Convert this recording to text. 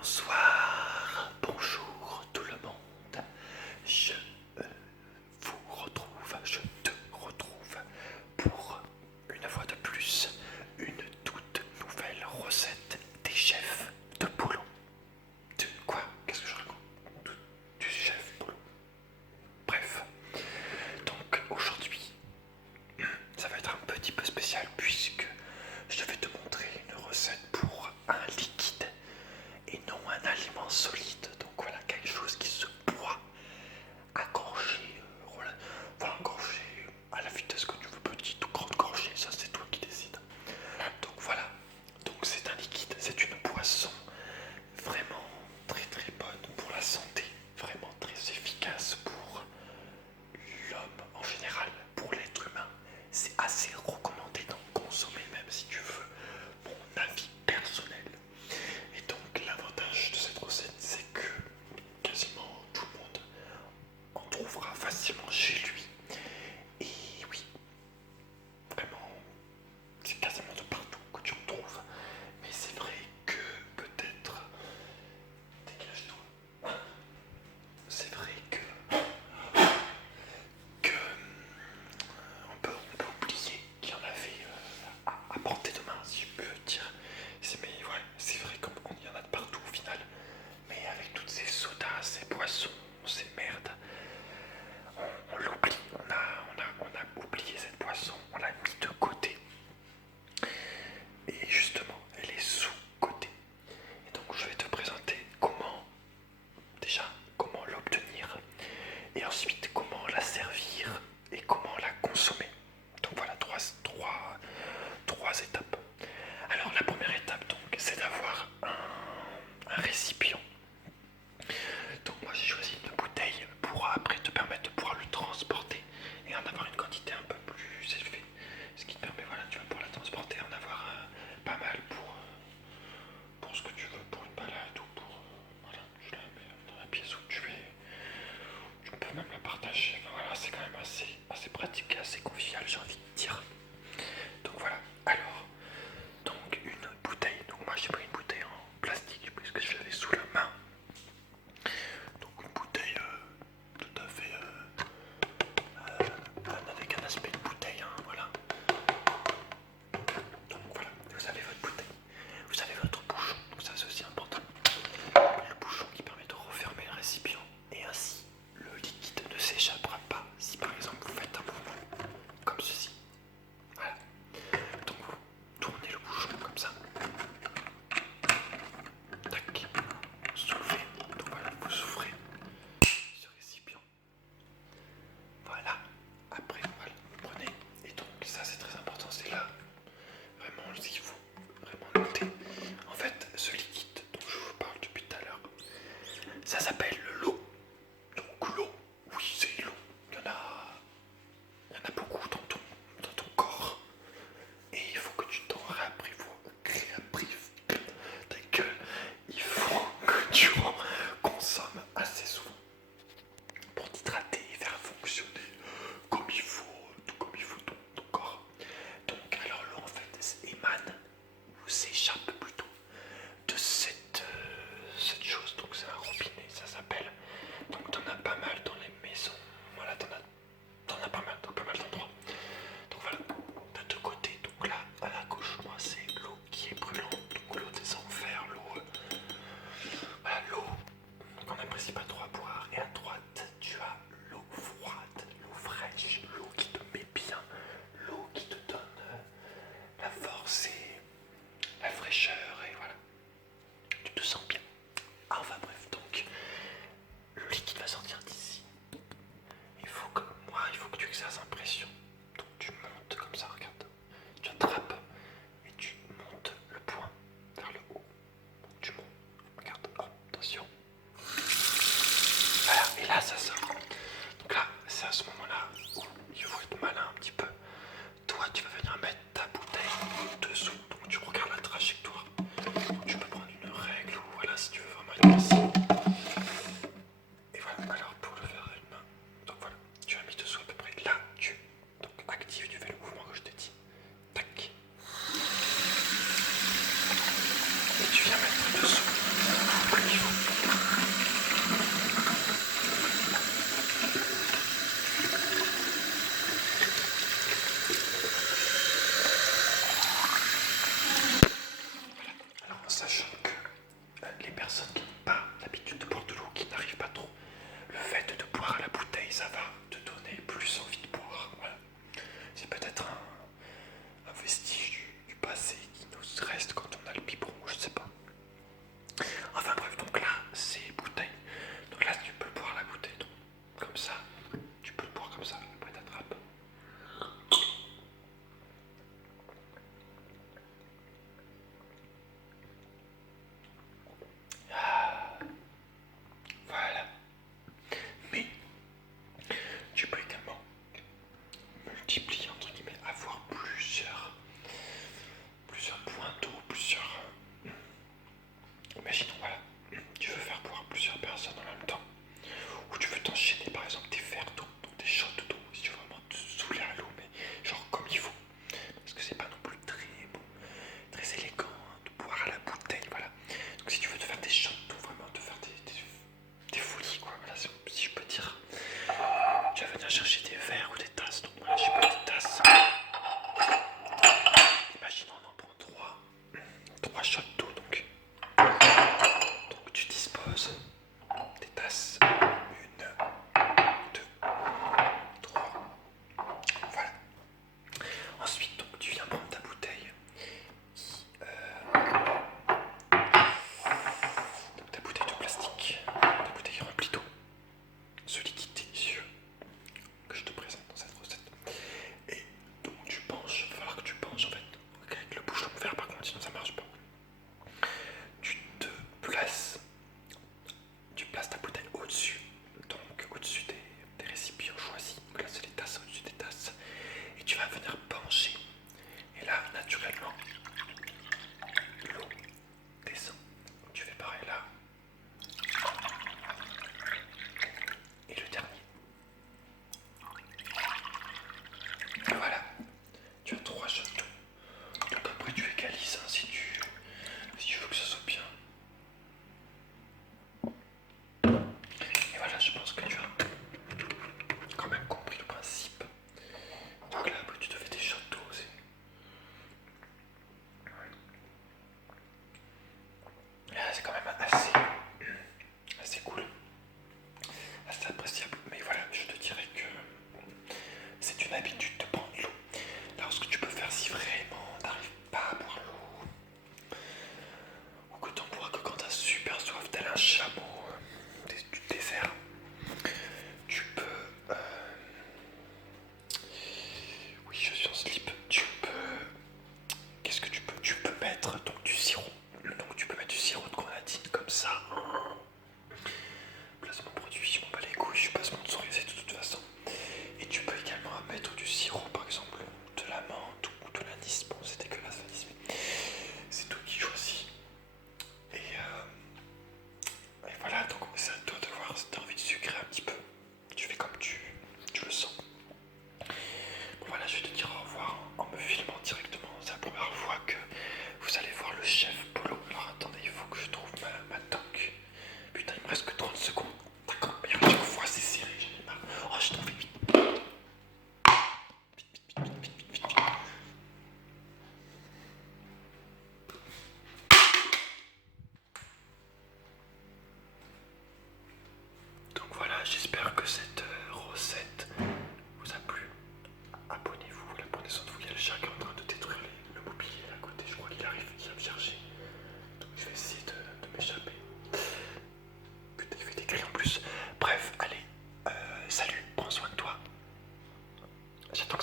Bonsoir, bonjour tout le monde. Je je te retrouve pour une fois de plus une toute nouvelle recette des chefs de boulot. Quoi? Qu'est-ce que je raconte? Du chef boulot. Bref. Donc aujourd'hui, ça va être un petit peu spécial puisque je vais te montrer une recette pour un liquide et non un aliment solide. Donc voilà, quelque chose qui se boit personnes qui n'ont pas l'habitude de boire de l'eau, qui n'arrivent pas trop, le fait de boire à la bouteille, ça va te donner plus envie de boire. Voilà. C'est peut-être un vestige du passé qui nous reste quand on a le biberon, je ne sais pas. Enfin bref, donc là, c'est bouteille. Donc là, tu peux le boire à la bouteille. Donc, comme ça, tu peux le boire comme ça, après t'attrapes. Voilà. Mais tu peux également multiplier, entre guillemets, avoir plusieurs points d'eau, imaginons, voilà, tu veux faire boire plusieurs personnes en même temps, ou tu veux t'enchaîner par exemple des verres d'eau, donc des shots d'eau, si tu veux vraiment te saouler à l'eau, mais genre comme il faut, parce que c'est pas non plus très élégant de boire à la bouteille, voilà. Donc si tu veux te faire des shots d'eau, vraiment te faire des folies, quoi, voilà, si je peux dire, tu vas venir chercher des verres ou des tasses, donc voilà, j'ai pas des tasses. Imaginons on en prend trois shots d'eau, donc tu disposes des tasses, une, deux, trois, voilà. Ensuite, donc, tu viens prendre ta bouteille, donc ta bouteille de plastique, ta bouteille remplie d'eau, ce liquide délicieux que je te présente dans cette recette. Et donc tu penches, il va falloir que tu penches en fait, avec le bouchon ouvert par contre, sinon ça marche pas. Tu te places Tu places ta bouteille au-dessus, donc au-dessus des récipients choisis. Donc là, c'est les tasses au-dessus des tasses. Et tu vas venir pencher. Et là, naturellement, l'eau descend. Tu fais pareil là. Et le dernier. Et voilà. Tu as 3 shots d'eau. Donc après, tu égalises hein, si tu veux que ça soit bien. Et voilà, je pense que tu as quand même compris le principe. Donc là, tu te fais des shots d'eau aussi. C'est quand même assez cool, assez appréciable. Mais voilà, je te dirais que c'est une habitude de prendre l'eau. Lorsque tu peux faire si vraiment t'arrives pas à boire l'eau, ou que t'en bois que quand t'as super soif, tel un chameau du désert, tu peux... Oui, je suis en slip. Qu'est-ce que tu peux? Tu peux mettre donc du sirop. Donc tu peux mettre du sirop de grenadine comme ça. Placement produit, je m'en bats les couilles, je passe mon psoriasis de toute façon. Et tu peux également mettre du sirop, par exemple de la menthe ou de l'anis. Bon, c'est dégueulasse l'anis, mais c'est toi qui choisis. Et voilà, donc c'est à toi de voir si t'as envie de sucrer un petit peu. Tu fais comme tu le sens. Bon voilà, je vais te dire au revoir en me filmant directement. C'est la première fois que vous allez voir le chef Polo. Alors attendez, il faut que je trouve ma toque. Putain, il me reste que 30 secondes. D'accord, mais à chaque fois c'est serré, j'en ai marre. Oh, je t'en fais vite. Donc voilà, j'espère que cette recette vous a plu. Abonnez-vous, voilà, prenez soin de vous. Il y a le chat qui est en train de détruire le mobilier à côté. Je crois qu'il arrive, il va me chercher. Donc je vais essayer de m'échapper. Putain, il fait des cris en plus. Bref, allez, salut, prends soin de toi. J'attends